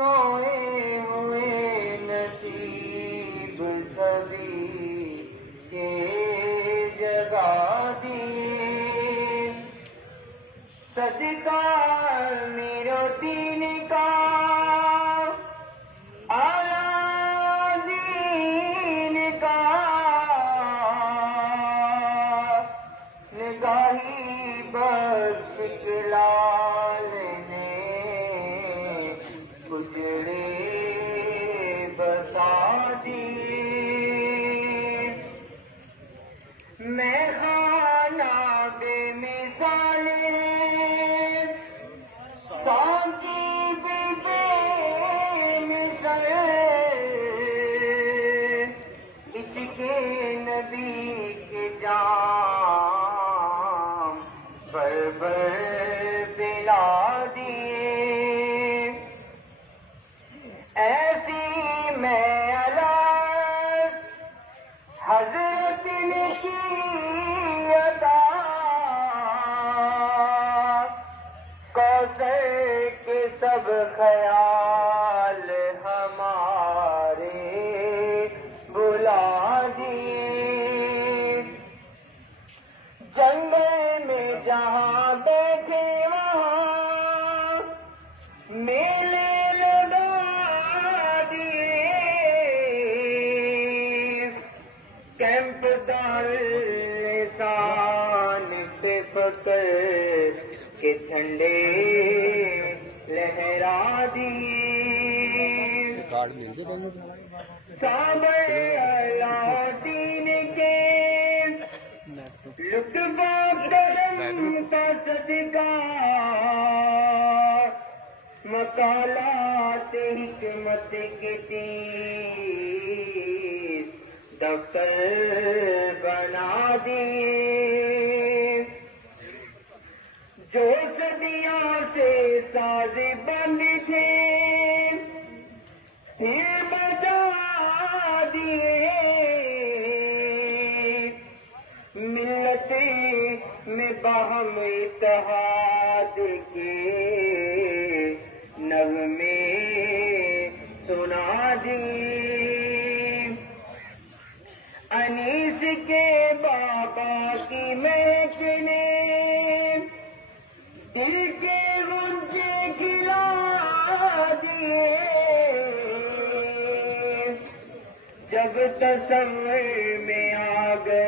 سوئے ہوئے نصیب سبھی کے جگا دیے، صدقہ میرو دین کا آیا دین کا، نگاہی بخش لال نے گزرے بسا دیے، میں خانہ بے مثال سانچی بھی بے مثال، اس کے نبی کے جام بر بر پلا دیے، ایسی میں الگ حضرت نشی عطا، کوثر کے سب خیال ہمارے بلا دیے، جنگل میں جہاں بیٹھے وہاں میلے لگا دیے، کیمپ دار لسان سے پکڑ کے جھنڈے لہرا دیے، صابر الدین کے لطف کرم کا صدقہ، مقالات حکمت کے تیر دفتر بنا دیے، جو صدیوں سے ساز بند تھے پھر بجا دیے، ملت میں باہم اتحاد کے نغمے سنا دیے، انیس کے بابا کی محفلیں دل کے غنچے کھلا دیے، جب تصور میں آ گئے